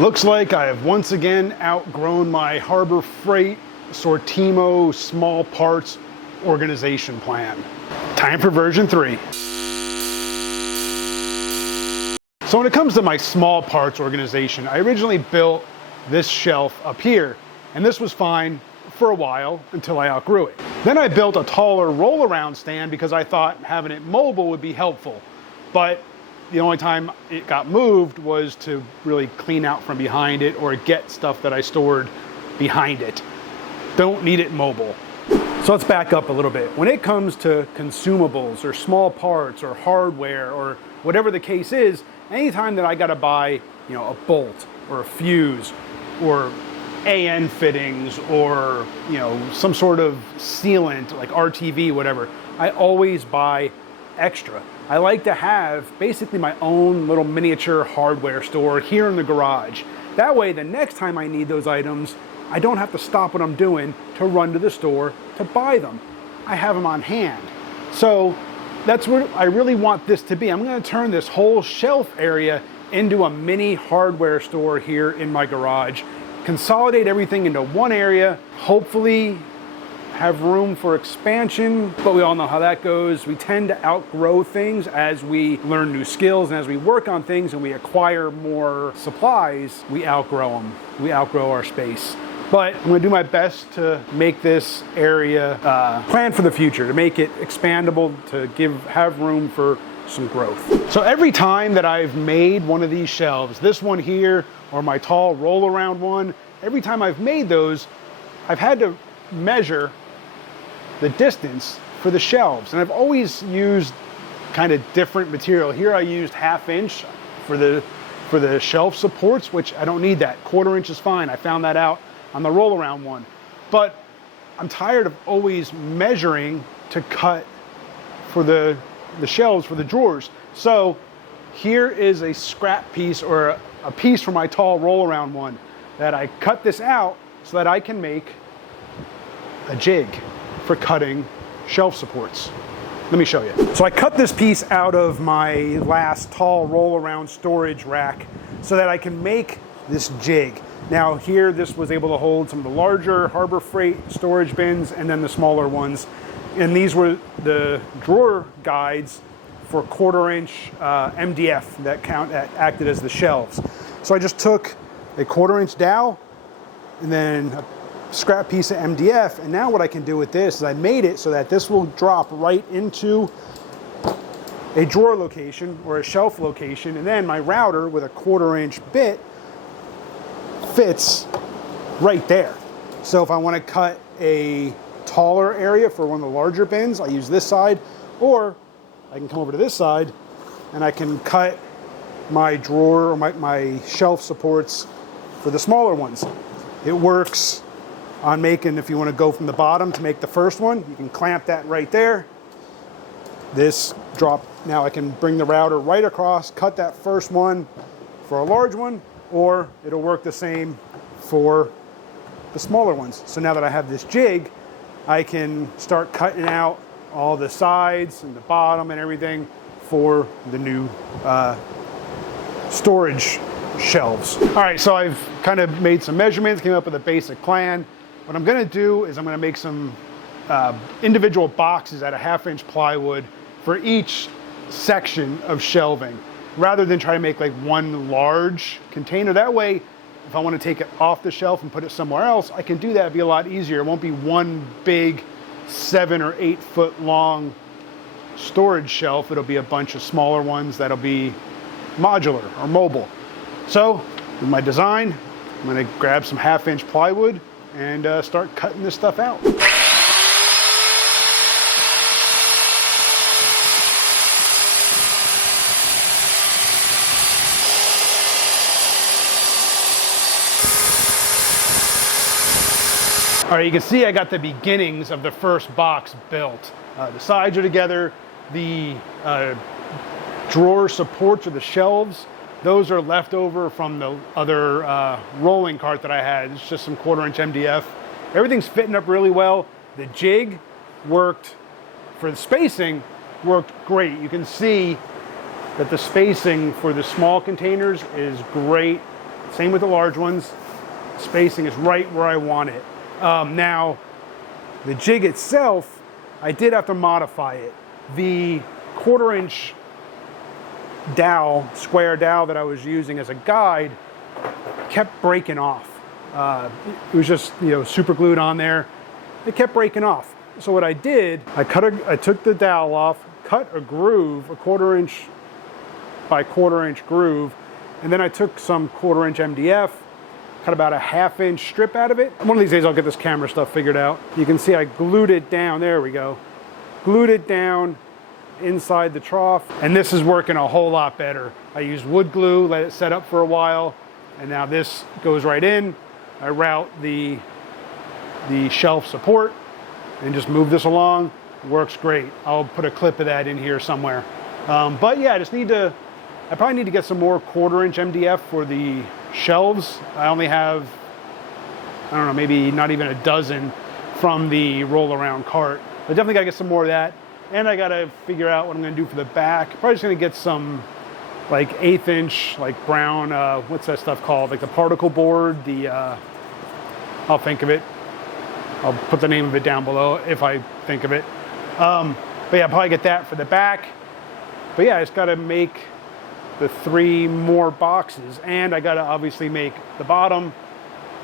Looks like I have once again outgrown my Harbor Freight Sortimo small parts organization plan. Time for version 3. So when it comes to my small parts organization, I originally built this shelf up here, and this was fine for a while until I outgrew it. Then I built a taller roll-around stand because I thought having it mobile would be helpful. But the only time it got moved was to really clean out from behind it or get stuff that I stored behind it. Don't need it mobile. So let's back up a little bit. When it comes to consumables or small parts or hardware or whatever the case is, anytime that I gotta buy, a bolt or a fuse or AN fittings or, some sort of sealant like RTV, whatever, I always buy extra. I like to have basically my own little miniature hardware store here in the garage. That way, the next time I need those items, I don't have to stop what I'm doing to run to the store to buy them. I have them on hand. So that's what I really want this to be. I'm going to turn this whole shelf area into a mini hardware store here in my garage. Consolidate everything into one area, hopefully have room for expansion, but we all know how that goes. We tend to outgrow things as we learn new skills and as we work on things and we acquire more supplies, we outgrow them. We outgrow our space. But I'm gonna do my best to make this area plan for the future, to make it expandable, to have room for some growth. So every time that I've made one of these shelves, this one here or my tall roll around one, every time I've made those, I've had to measure the distance for the shelves. And I've always used kind of different material. Here I used 1/2 inch for the shelf supports, which I don't need that. 1/4 inch is fine. I found that out on the roll around one. But I'm tired of always measuring to cut for the shelves, for the drawers. So here is a scrap piece or a piece from my tall roll around one that I cut this out so that I can make a jig for cutting shelf supports. Let me show you. So I cut this piece out of my last tall roll around storage rack so that I can make this jig. Now here, this was able to hold some of the larger Harbor Freight storage bins and then the smaller ones. And these were the drawer guides for 1/4 inch MDF that acted as the shelves. So I just took a 1/4 inch dowel and then a scrap piece of MDF, and now what I can do with this is I made it so that this will drop right into a drawer location or a shelf location, and then my router with a 1/4 inch bit fits right there. So if I want to cut a taller area for one of the larger bins, I use this side, or I can come over to this side and I can cut my drawer or my shelf supports for the smaller ones. It works on making, if you want to go from the bottom to make the first one, you can clamp that right there. This drop, now I can bring the router right across, cut that first one for a large one, or it'll work the same for the smaller ones. So now that I have this jig, I can start cutting out all the sides and the bottom and everything for the new storage shelves. All right, so I've kind of made some measurements, came up with a basic plan. What I'm gonna do is I'm gonna make some individual boxes out of 1/2 inch plywood for each section of shelving, rather than try to make like one large container. That way, if I want to take it off the shelf and put it somewhere else, I can do that. It'd be a lot easier. It won't be one big 7 or 8 foot long storage shelf. It'll be a bunch of smaller ones that'll be modular or mobile. So with my design, I'm gonna grab some 1/2 inch plywood and start cutting this stuff out. All right, you can see I got the beginnings of the first box built. The sides are together, the drawer supports or the shelves, those are left over from the other rolling cart that I had. It's just some 1/4 inch MDF. Everything's fitting up really well. The jig worked, for the spacing, worked great. You can see that the spacing for the small containers is great. Same with the large ones. Spacing is right where I want it. Now, the jig itself, I did have to modify it. The 1/4 inch dowel, square dowel that I was using as a guide kept breaking off. It was just, super glued on there. It kept breaking off. So what I did, I took the dowel off, cut a groove, a 1/4 inch by 1/4 inch groove, and then I took some 1/4 inch MDF, cut about a 1/2 inch strip out of it. One of these days I'll get this camera stuff figured out. You can see I glued it down, there we go. Glued it down inside the trough, and this is working a whole lot better. I used wood glue, let it set up for a while, and now this goes right in. I route the shelf support and just move this along. It works great. I'll put a clip of that in here somewhere. But yeah, I probably need to get some more 1/4 inch MDF for the shelves. I only have, I don't know, maybe not even a dozen from the roll around cart. I definitely gotta get some more of that. And I gotta figure out what I'm gonna do for the back. Probably just gonna get some like 1/8 inch, like brown, what's that stuff called? Like the particle board, I'll think of it. I'll put the name of it down below if I think of it. But yeah, I'll probably get that for the back. But yeah, I just gotta make the 3 more boxes, and I gotta obviously make the bottom,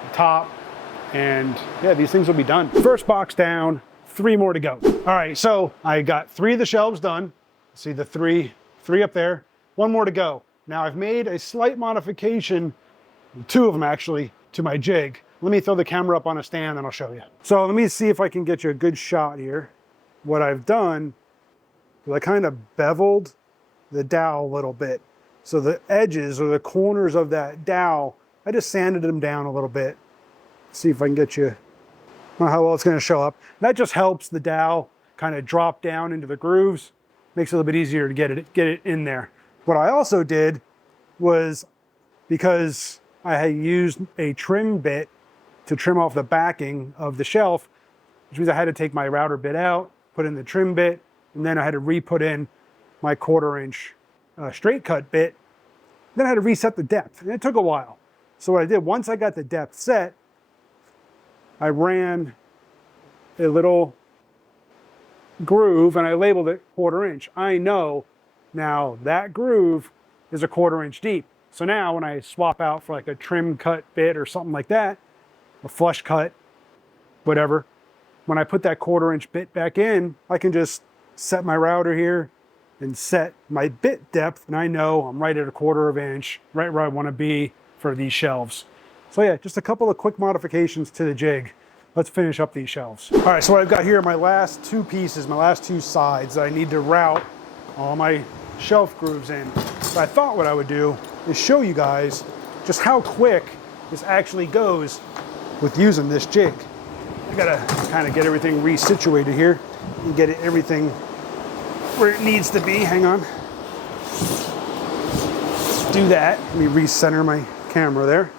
the top, and yeah, these things will be done. First box down, 3 more to go. All right, so I got 3 of the shelves done. See the three up there, 1 more to go. Now I've made a slight modification, 2 of them actually, to my jig. Let me throw the camera up on a stand and I'll show you. So let me see if I can get you a good shot here. What I've done is I kind of beveled the dowel a little bit. So the edges or the corners of that dowel, I just sanded them down a little bit. See if I can get you, I don't know how well it's gonna show up. That just helps the dowel kind of drop down into the grooves. Makes it a little bit easier to get it in there. What I also did was, because I had used a trim bit to trim off the backing of the shelf, which means I had to take my router bit out, put in the trim bit, and then I had to re-put in my 1/4 inch straight cut bit. Then I had to reset the depth, and it took a while. So what I did, once I got the depth set, I ran a little groove and I labeled it 1/4 inch. I know now that groove is a 1/4 inch deep. So now when I swap out for like a trim cut bit or something like that, a flush cut, whatever, when I put that 1/4 inch bit back in, I can just set my router here and set my bit depth, and I know I'm right at a 1/4 inch, right where I want to be for these shelves. So yeah, just a couple of quick modifications to the jig. Let's finish up these shelves. All right, so what I've got here are my last 2 pieces, my last 2 sides that I need to route all my shelf grooves in. So I thought what I would do is show you guys just how quick this actually goes with using this jig. I gotta kind of get everything resituated here and get everything where it needs to be. Hang on. Let's do that. Let me recenter my camera there.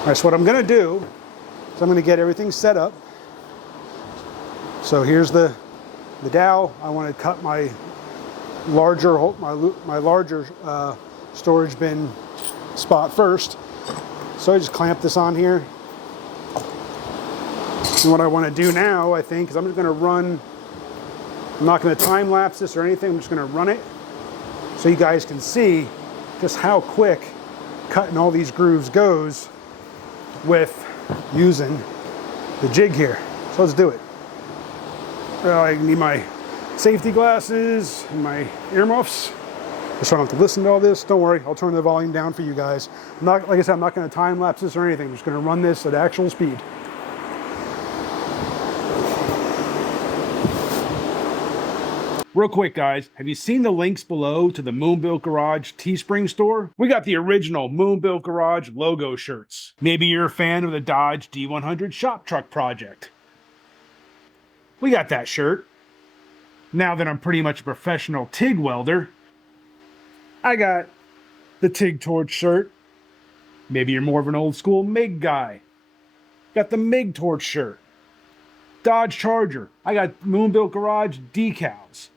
All right, so what I'm gonna do is I'm gonna get everything set up. So here's the dowel. I want to cut my larger storage bin spot first. So I just clamp this on here. And what I want to do now, I think, is I'm just going to run, I'm not going to time lapse this or anything, I'm just going to run it so you guys can see just how quick cutting all these grooves goes with using the jig here. So let's do it. I need my safety glasses and my earmuffs, so I don't have to listen to all this. Don't worry, I'll turn the volume down for you guys. Like I said, I'm not going to time lapse this or anything. I'm just going to run this at actual speed. Real quick, guys, have you seen the links below to the MoonBuilt Garage Teespring store? We got the original MoonBuilt Garage logo shirts. Maybe you're a fan of the Dodge D100 shop truck project. We got that shirt. Now that I'm pretty much a professional TIG welder, I got the TIG Torch shirt. Maybe you're more of an old school MIG guy. Got the MIG Torch shirt. Dodge Charger. I got MoonBuilt Garage decals.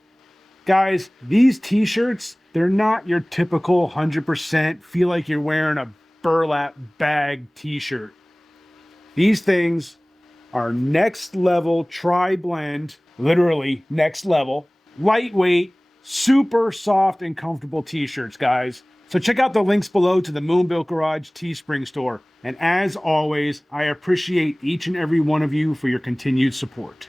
Guys, these t-shirts, they're not your typical 100% feel like you're wearing a burlap bag t-shirt. These things are next level tri-blend, literally next level, lightweight, super soft and comfortable t-shirts, guys. So check out the links below to the MoonBuilt Garage Teespring store. And as always, I appreciate each and every one of you for your continued support.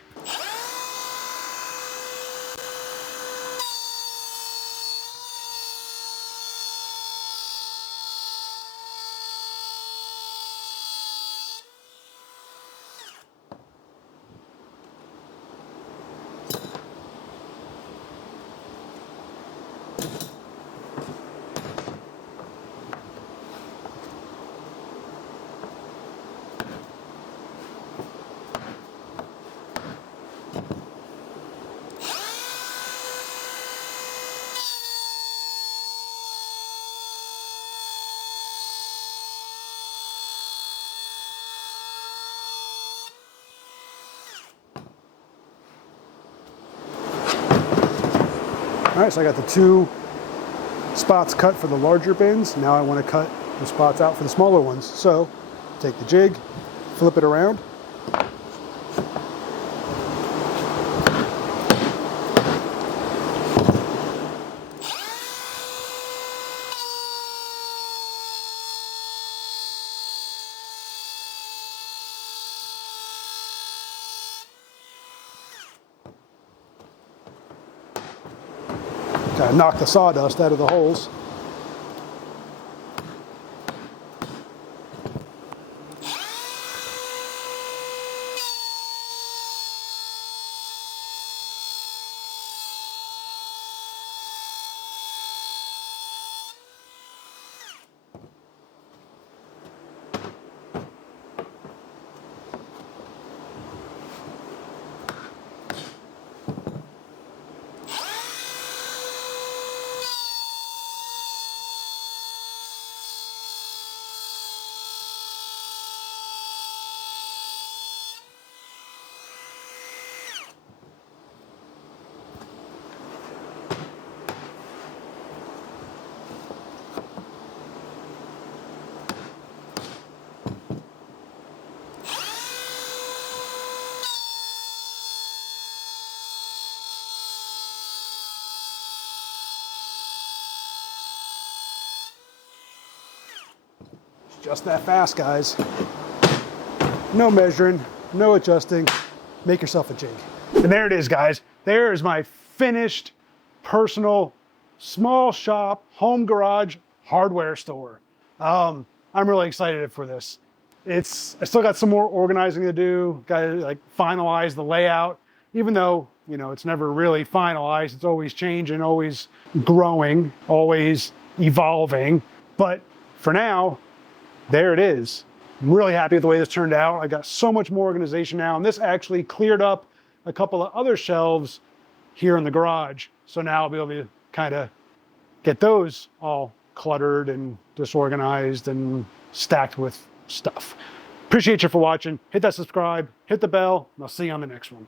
All right, so I got the 2 spots cut for the larger bins. Now I want to cut the spots out for the smaller ones. So take the jig, flip it around. Kind of knock the sawdust out of the holes. Just that fast, guys. No measuring, no adjusting. Make yourself a jig. And there it is, guys. There is my finished, personal, small shop, home garage hardware store. I'm really excited for this. I still got some more organizing to do. Got to like finalize the layout, even though, you know, it's never really finalized. It's always changing, always growing, always evolving. But for now, there it is. I'm really happy with the way this turned out. I got so much more organization now, and this actually cleared up a couple of other shelves here in the garage. So now I'll be able to kind of get those all cluttered and disorganized and stacked with stuff. Appreciate you for watching. Hit that subscribe, hit the bell, and I'll see you on the next one.